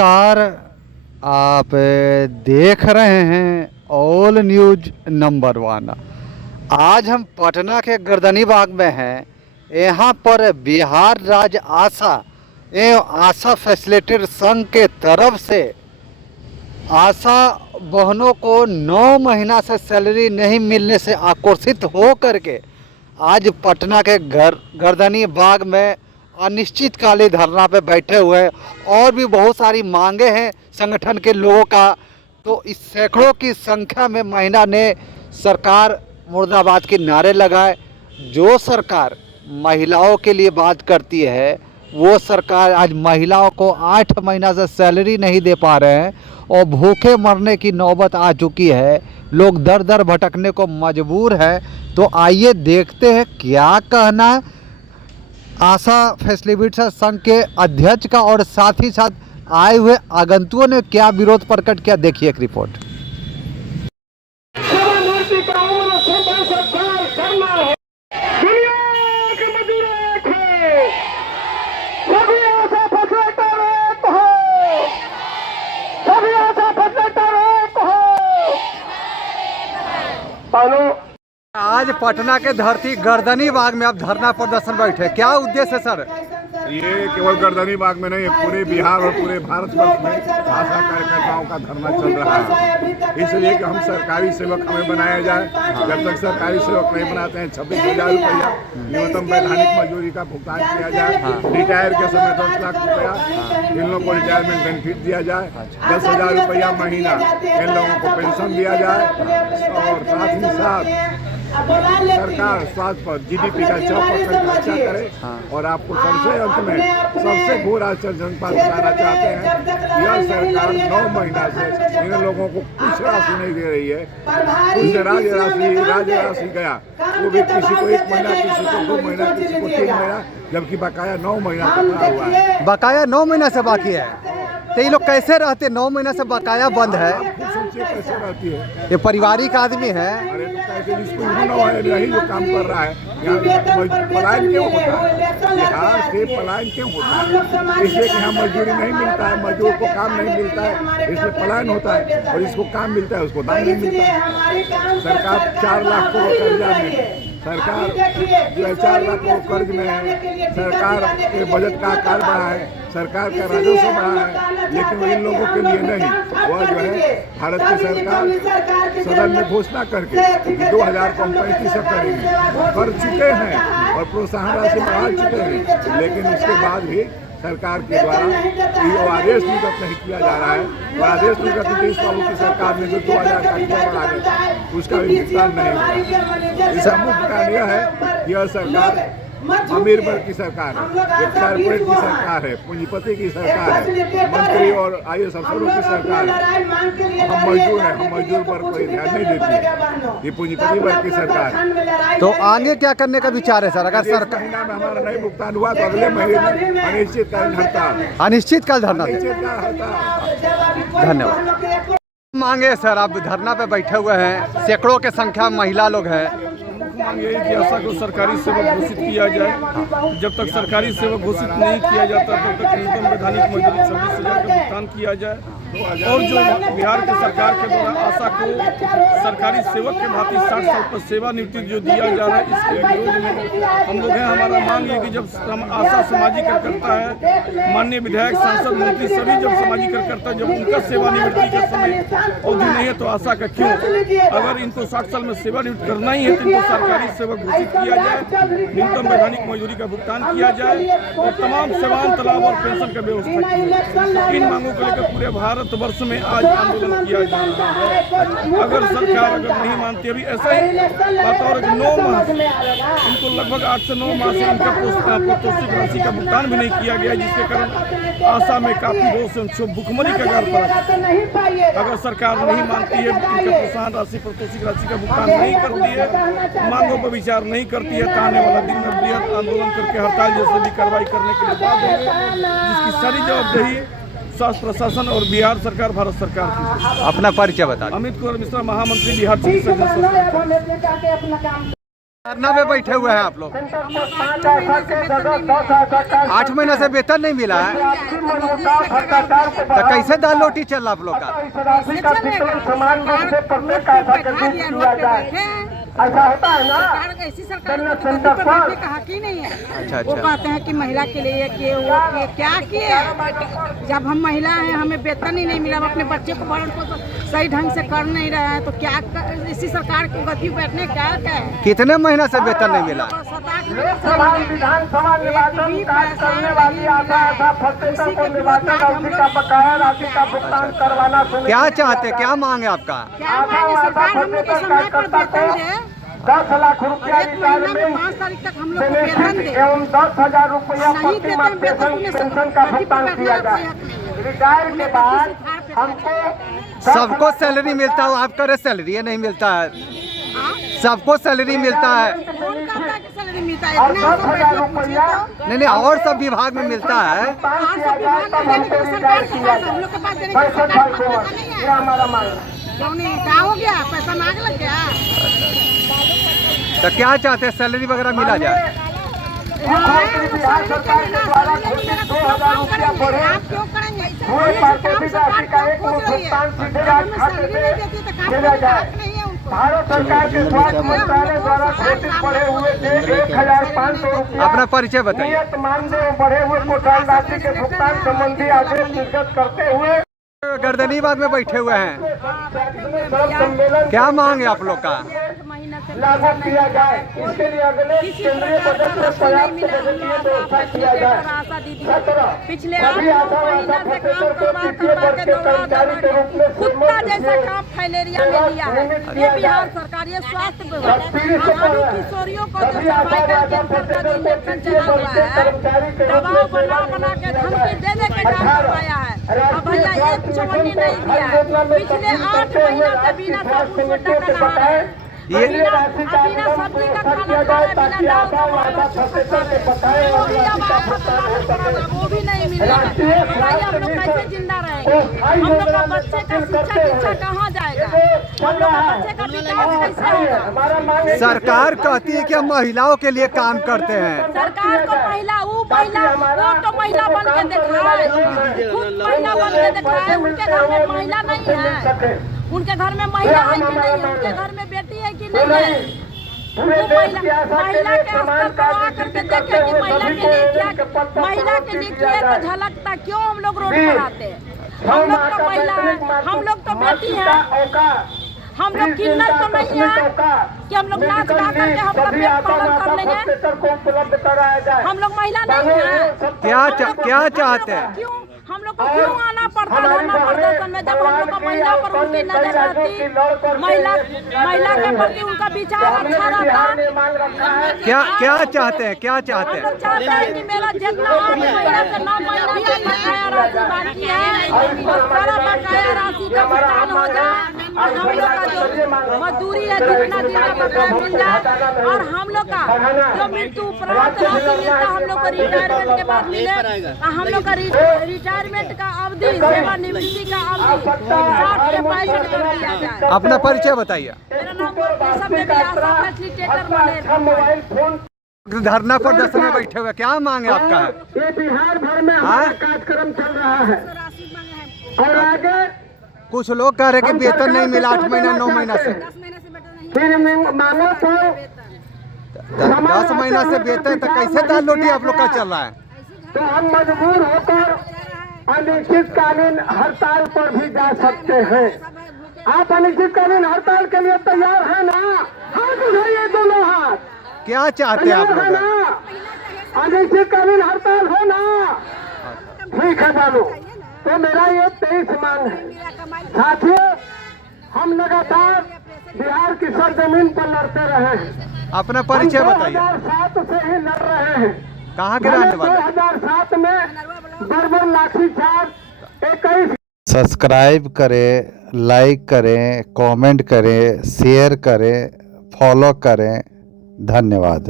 नमस्कार। आप देख रहे हैं ऑल न्यूज नंबर 1। आज हम पटना के गर्दनी बाग में हैं। यहाँ पर बिहार राज्य आशा एवं आशा फैसिलिटेटर संघ के तरफ से आशा बहनों को 9 महीना से सैलरी नहीं मिलने से आक्रोशित हो करके आज पटना के गर्दनी बाग में अनिश्चितकालीन धरना पे बैठे हुए और भी बहुत सारी मांगे हैं संगठन के लोगों का। तो इस सैकड़ों की संख्या में महिला ने सरकार मुर्दाबाद के नारे लगाए। जो सरकार महिलाओं के लिए बात करती है वो सरकार आज महिलाओं को 8 महीना से सैलरी नहीं दे पा रहे हैं और भूखे मरने की नौबत आ चुकी है। लोग दर दर भटकने को मजबूर है। तो आइए देखते हैं क्या कहना है आशा फैसिलिटेटर संघ के अध्यक्ष का और साथ ही साथ आए हुए आगंतुकों ने क्या विरोध प्रकट किया। देखिए एक रिपोर्ट। आज पटना के धरती गर्दनी बाग में अब धरना प्रदर्शन बैठे, क्या उद्देश्य है सर? ये केवल गर्दनी बाग में नहीं, पूरे बिहार और पूरे भारतवर्ष में आशा कार्यकर्ताओं का धरना चल रहा है। इसलिए कि हम सरकारी सेवक हमें बनाया जाए। जब तक सरकारी सेवक नहीं बनाते हैं 26,000 रुपया न्यूनतम वैधानिक मजदूरी का भुगतान किया जाए। रिटायर के समय 10 लाख रुपया इन लोगों को रिटायरमेंट बेनिफिट दिया जाए। 10,000 रुपया महीना इन लोगों को पेंशन दिया जाए और साथ ही साथ सरकार स्वास्थ्य पर GDP का 6% खर्चा करे। और आपको सबसे अंत में सबसे घोर आश्चर्य बताना चाहते हैं, यह सरकार 9 महीना से इन लोगों को कुछ राशि नहीं दे रही है। कुछ राज्य राशि गया वो भी किसी को 1 महीना, किसी को 2 महीना, किसी को 3 महीना, जबकि बकाया 9 महीना पड़ा हुआ है। बकाया 9 महीना से बाकी है। तो ये लोग कैसे रहते? 9 महीना से बकाया बंद है। सोचिए कैसे रहती है। ये पारिवारिक आदमी है। अरे तो कैसे इसको यही जो काम कर रहा है, पलायन क्यों होता है? बिहार से पलायन क्यों होता है? इसलिए कि यहाँ मजदूरी नहीं मिलता है, मजदूर को काम नहीं मिलता है, इसलिए पलायन होता है। और इसको काम मिलता है उसको दाम नहीं मिलता है। सरकार 4 लाख करोड़ कर्जा में, सरकार जो है 4 लाख करोड़ कर्ज में है। सरकार के बजट का आकार बढ़ा है, सरकार का राजस्व बढ़ा है, लेकिन वो इन लोगों के लिए नहीं। वह जो है भारत की सरकार सदन में घोषणा करके 2000 को हम 35 करेंगे, कर चुके हैं और प्रोत्साहन राशि बढ़ा चुके हैं। लेकिन उसके बाद भी सरकार के द्वारा ये आदेश निर्गत नहीं किया जा रहा है। और आदेश निर्गत नीतीश बाबू की सरकार ने जो 2000 का किया बढ़ा दिया, उसका भी भुगतान नहीं हुआ। इसका मुख्य कारण यह है कि यह सरकार अमीर वर्ग की सरकार है, एक कारपोरेट की सरकार है, पूंजीपति की सरकार है, मंत्री और IAS अफसरों की सरकार है। हम मजदूर हैं, हम मजदूर वर्ग को ध्यान नहीं देती है। ये पूंजीपति वर्ग की सरकार है। तो आगे क्या करने का विचार है सर? अगर सरकार महीना में हमारा नहीं भुगतान हुआ तो अगले महीने में अनिश्चितकालीन हड़ताल, अनिश्चितकाल धरना। हड़ताल। धन्यवाद। मांगे सर, आप धरना पे बैठे हुए हैं, सैकड़ों के संख्या में महिला लोग हैं। मांग यही कि आशा को सरकारी सेवक घोषित किया जाए। जब तक सरकारी सेवक घोषित नहीं किया जाता तब तक न्यूनतम वैधानिक मजदूरी 26,000 का भुगतान किया जाए। और जो बिहार की सरकार के द्वारा आशा को सरकारी सेवक के भांति 60 साल पर सेवानिवृत्ति जो दिया जा रहा है, इसके विरोध में हम लोग हैं। हमारा मांग है कि जब आशा सामाजिक कार्यकर्ता है, माननीय विधायक, सांसद, मंत्री सभी जब सामाजिक कार्यकर्ता जब उनका सेवानिवृत्ति का समय अवधि नहीं है तो आशा का क्यों? अगर इनको 60 साल में सेवानिवृत्त करना ही है तो इनको सरकारी सेवक घोषित किया जाए, न्यूनतम वैधानिक मजदूरी का भुगतान किया जाए और तमाम सेवांत लाभ और पेंशन का व्यवस्था की जाए। इन मांगों को लेकर पूरे भारतवर्ष में आज आंदोलन किया जा रहा है। अगर सरकार नहीं मानती, अभी ऐसा ही बात और 9 माह से इनको लगभग 8 से 9 माह से इनका प्रोत्साहन राशि का भुगतान भी नहीं किया गया, जिसके कारण आशा में काफी रोष भुखमरी का घर पर। अगर सरकार नहीं मानती है, इनका प्रोत्साहन राशि प्रोत्साहन राशि का भुगतान नहीं करती है, मांगों पर विचार नहीं करती है, तो आने वाला दिन में बृहद आंदोलन करके हड़ताल जैसे भी कार्रवाई करने के लिए बाध्य होंगे, जिसकी सारी जवाबदेही स्वास्थ्य प्रशासन और बिहार सरकार, भारत सरकार की। अपना परिचय बता। अमित कुमार मिश्रा, महामंत्री, बिहार चिकित्सा। धरना पे बैठे हुए हैं आप लोग, 8 महीने से वेतन नहीं मिला है, तो कैसे दाल रोटी चल रहा आप लोग का? ऐसा होता है ना, ऐसी सरकार का हक ही नहीं है। अच्छा वो कहते हैं कि महिला के लिए कि वो किए क्या किए, जब हम महिला हैं हमें वेतन ही नहीं मिला, हम अपने बच्चे को भरण पोषण सही ढंग से कर नहीं रहे हैं, तो क्या इसी सरकार की गति बैठने क्या है? कितने महीना से वेतन नहीं मिला? विधानसभा निर्वाचन करने वाली आशा फतेहपुर को निर्वाचन अवधि का बकाया राशि का भुगतान करवाना सुनिश्चित। क्या चाहते, क्या मांगे आपका? क्या मांगे? सरकार हम लोग को समय पर वेतन दे, 10 लाख रुपया एक महीना में 5 तारीख तक हम लोग को वेतन दे, एवं 10,000 रुपया नहीं प्रति माह देते वेतन पेंशन का भुगतान किया जाए। रिटायर के बाद हमको सबको सैलरी मिलता है, आप करे सैलरी नहीं मिलता है, सबको सैलरी मिलता है। कौन कहता है कि सैलरी मिलता है? और इतना 10,000 रुपया नहीं, और सब विभाग में मिलता है। भुगतान किया जाए, तब हमको रिटायर किया जाए। हम लोग के पास देने के 65 सरकार के साल पास पैसा नहीं है। ये हमारा मांग है। क्यों नहीं? क्या हो गया? पैसा मांग लग गया? तो क्या चाहते हैं, सैलरी वगैरह मिला जाए? मुख्यमंत्री बिहार सरकार के द्वारा घोषित 2,000 रुपया बढ़े आप क्यों करेंगे? हुए पारितोषिक राशि का एक भुगतान सीधे राज खाते से भेजा जाए। भारत सरकार के स्वास्थ्य मंत्रालय द्वारा घोषित बढ़े हुए 1,500 रुपया अपना परिचय बताइए। नियत मानदेय में बढ़े हुए कोटाल राशि के भुगतान संबंधी आदेश निर्गत करते हुए गर्दनी बाग में बैठे हुए हैं, सम्मेलन क्या मांग है आप लोग का? लागू किया जाए। इसके लिए अगले केंद्रीय बजट में पर्याप्त बजटीय व्यवस्था किया जाए। 17 पिछले सभी आशा वर्कर फतेहपुर को तृतीय वर्ग के कर्मचारी के रूप में कुत्ता जैसा काम फैलेरिया में लिया है ये बिहार सरकार, ये स्वास्थ्य विभाग हमारी किशोरियों को जो सर्वाइकल कैंसर का इंजेक्शन चला हुआ है, दबाव बना के धमकी दे के काम करवाया है। अब भैया एक चवन्नी नहीं दिया है, पिछले 8 महीना से बिना साबुन सोडा का नहा रहे हैं, ये बिना सब्जी का खाना खा रहे, बिना दाल का वो भी अब वो भी नहीं मिल रहा है। बताइए हम लोग कैसे जिंदा रहेंगे? हम लोग का बच्चे का शिक्षा कहाँ जाएगा? हम लोग का बच्चे का विकास कैसे होगा? सरकार कहती है कि हम महिलाओं के लिए काम करते हैं। सरकार को वो तो महिला बन के दिखाए, खुद महिला बन के दिखाए। उनके घर में महिला नहीं है, उनके घर में महिला है कि नहीं है, उनके घर में बेटी है कि नहीं है? वो महिला के स्तर पर आकर के देखे कि महिला के लिए क्या, महिला के लिए क्या तो झलकता, क्यों हम लोग रोड पर आते हैं? हम लोग तो महिला है, हम लोग तो बेटी है, हम लोग किन्नर तो नहीं है कि हम लोग नाच गा करके हम पेट पालन कर लेंगे। हम लोग महिला नहीं है। क्या चाहते हैं? क्यों हम लोग को क्यों आना पड़ता है धरना प्रदर्शन में, जब हम लोग का महिला पर उनकी नजर रहती, महिला के प्रति उनका विचार अच्छा रहता। क्या चाहते हैं, क्या चाहते हम लोग हैं? चाहते हैं कि मेरा जितना 8 महीना से 9 महीना का बकाया राशि बाकी है, वो सारा बकाया राशि का भुगतान हो जाए, और हम लोग का जो मजदूरी है जितना दिन का बकाया मिल जाए, और हम लोग का जो मृत्यु उपरांत राशि मिलता हम लोग को रिटायरमेंट के बाद मिले, हम लोग का रिटायरमेंट का अवधि, सेवानिवृत्ति का अवधि 60 से 65 कर दिया जाए। अपना परिचय बताइए। मेरा नाम सब में भी आशा फैसिलिटेटर बने। धरना प्रदर्शन में बैठे हुए, क्या मांग है आपका? ये बिहार भर में हमारा कार्यक्रम चल रहा है और आगे कुछ लोग कह रहे हैं कि वेतन नहीं मिला 8 महीना 9 महीना से। 10 महीने से वेतन नहीं फिर मांगो तो 10 महीना से वेतन, तो कैसे दाल रोटी आप लोग का चल रहा है? तो हम मजबूर होकर अनिश्चितकालीन हड़ताल पर भी जा सकते हैं। आप अनिश्चितकालीन हड़ताल के लिए तैयार है ना? हाथ उठाइए दोनों हाथ। क्या चाहते हैं आप तैयार है लोग? ना? अनिश्चितकालीन हड़ताल हो ना? ठीक है बाबू, तो मेरा ये 23 मांग है। साथियों, हम लगातार बिहार की सरजमीन पर लड़ते रहे हैं। अपना परिचय बताइए। 2007 से ही लड़ रहे हैं। कहाँ के रहने वाले? 2007 में बर्बर लाठीचार्ज 21। सब्सक्राइब करें, लाइक करें, कमेंट करें, शेयर करें, फॉलो करें। धन्यवाद।